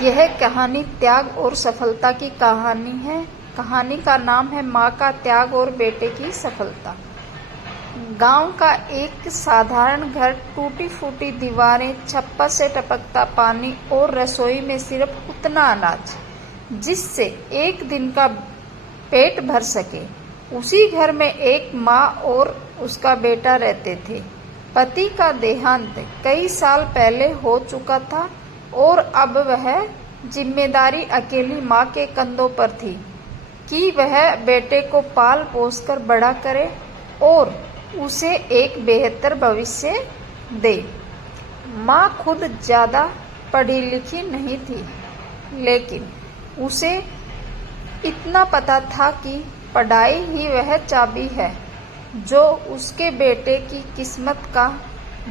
यह कहानी त्याग और सफलता की कहानी है। कहानी का नाम है माँ का त्याग और बेटे की सफलता। गांव का एक साधारण घर, टूटी फूटी दीवारें, छप्पर से टपकता पानी और रसोई में सिर्फ उतना अनाज जिससे एक दिन का पेट भर सके। उसी घर में एक माँ और उसका बेटा रहते थे। पति का देहांत कई साल पहले हो चुका था और अब वह जिम्मेदारी अकेली माँ के कंधों पर थी कि वह बेटे को पाल पोस कर बड़ा करे और उसे एक बेहतर भविष्य दे। माँ खुद ज्यादा पढ़ी लिखी नहीं थी, लेकिन उसे इतना पता था कि पढ़ाई ही वह चाबी है जो उसके बेटे की किस्मत का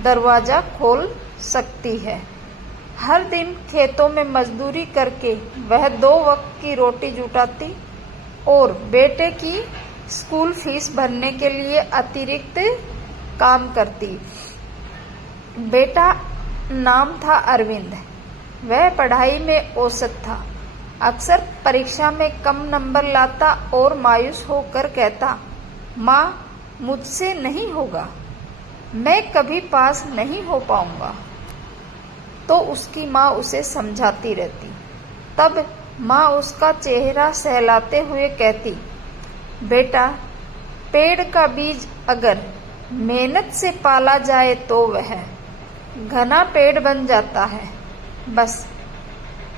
दरवाजा खोल सकती है। हर दिन खेतों में मजदूरी करके वह 2 वक्त की रोटी जुटाती और बेटे की स्कूल फीस भरने के लिए अतिरिक्त काम करती। बेटा नाम था अरविंद। वह पढ़ाई में औसत था। अक्सर परीक्षा में कम नंबर लाता और मायूस होकर कहता, माँ मुझसे नहीं होगा, मैं कभी पास नहीं हो पाऊंगा। तो उसकी माँ उसे समझाती रहती। तब माँ उसका चेहरा सहलाते हुए कहती, बेटा पेड़ का बीज अगर मेहनत से पाला जाए तो वह घना पेड़ बन जाता है। बस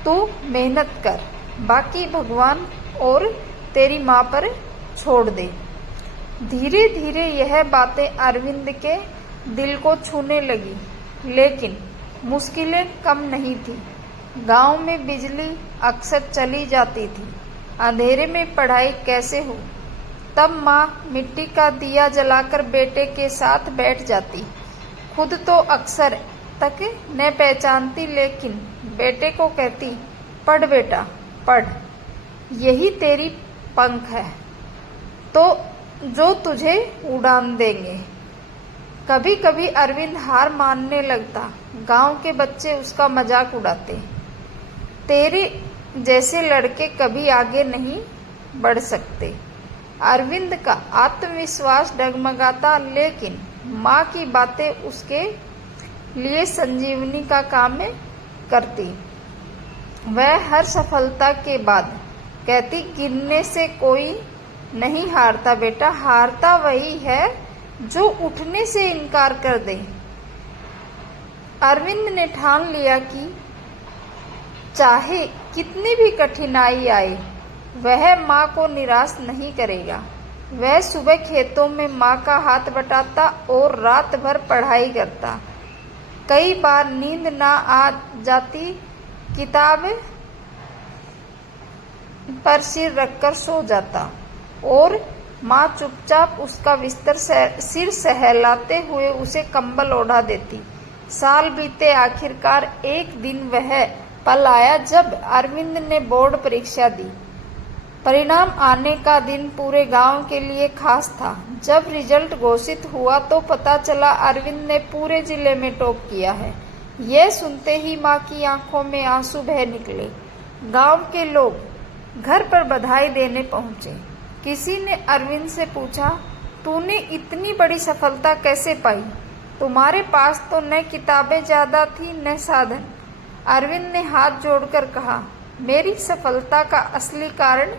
तू मेहनत कर, बाकी भगवान और तेरी माँ पर छोड़ दे। धीरे धीरे यह बातें अरविंद के दिल को छूने लगी, लेकिन मुश्किलें कम नहीं थी। गांव में बिजली अक्सर चली जाती थी। अंधेरे में पढ़ाई कैसे हो? तब माँ मिट्टी का दिया जलाकर बेटे के साथ बैठ जाती। खुद तो अक्सर तक न पहचानती, लेकिन बेटे को कहती, पढ़ बेटा पढ़, यही तेरी पंख है तो जो तुझे उड़ान देंगे। कभी कभी अरविंद हार मानने लगता। गांव के बच्चे उसका मजाक उड़ाते, तेरे जैसे लड़के कभी आगे नहीं बढ़ सकते। अरविंद का आत्मविश्वास डगमगाता, लेकिन माँ की बातें उसके लिए संजीवनी का काम करती। वह हर सफलता के बाद कहती, गिरने से कोई नहीं हारता बेटा, हारता वही है जो उठने से इनकार कर दे। अरविंद ने ठान लिया कि चाहे कितनी भी कठिनाई आए वह माँ को निराश नहीं करेगा। वह सुबह खेतों में माँ का हाथ बटाता और रात भर पढ़ाई करता। कई बार नींद ना आ जाती, किताब पर सिर रखकर सो जाता और माँ चुपचाप उसका बिस्तर सिर सहलाते हुए उसे कंबल ओढ़ा देती। साल बीते, आखिरकार एक दिन वह पल आया जब अरविंद ने बोर्ड परीक्षा दी। परिणाम आने का दिन पूरे गांव के लिए खास था। जब रिजल्ट घोषित हुआ तो पता चला अरविंद ने पूरे जिले में टॉप किया है। यह सुनते ही माँ की आंखों में आंसू बह निकले। गांव के लोग घर पर बधाई देने पहुंचे। किसी ने अरविंद से पूछा, तूने इतनी बड़ी सफलता कैसे पाई? तुम्हारे पास तो न किताबें ज्यादा थी न साधन। अरविंद ने हाथ जोड़कर कहा, मेरी सफलता का असली कारण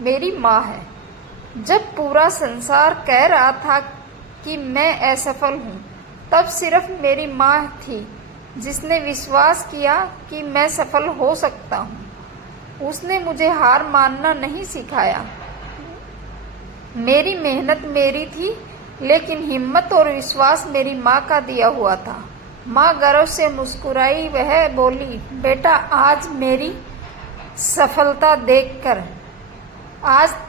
मेरी माँ है। जब पूरा संसार कह रहा था कि मैं असफल हूँ, तब सिर्फ मेरी माँ थी जिसने विश्वास किया कि मैं सफल हो सकता हूँ। उसने मुझे हार मानना नहीं सिखाया। मेरी मेहनत मेरी थी, लेकिन हिम्मत और विश्वास मेरी माँ का दिया हुआ था। माँ गर्व से मुस्कुराई। वह बोली, बेटा आज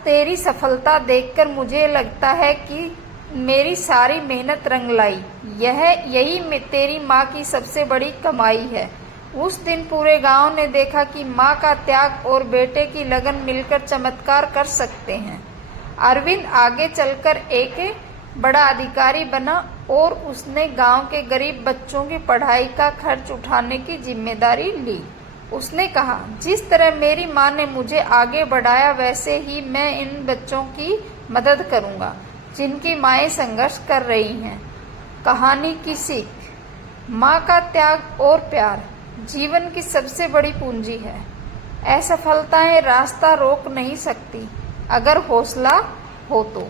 तेरी सफलता देखकर मुझे लगता है कि मेरी सारी मेहनत रंग लाई। यही तेरी माँ की सबसे बड़ी कमाई है। उस दिन पूरे गांव ने देखा कि माँ का त्याग और बेटे की लगन मिलकर चमत्कार कर सकते हैं। अरविंद आगे चलकर एक बड़ा अधिकारी बना और उसने गांव के गरीब बच्चों की पढ़ाई का खर्च उठाने की जिम्मेदारी ली। उसने कहा, जिस तरह मेरी माँ ने मुझे आगे बढ़ाया वैसे ही मैं इन बच्चों की मदद करूंगा जिनकी माएँ संघर्ष कर रही हैं। कहानी की सीख। माँ का त्याग और प्यार जीवन की सबसे बड़ी पूंजी है। असफलताएं रास्ता रोक नहीं सकती अगर हौसला हो तो।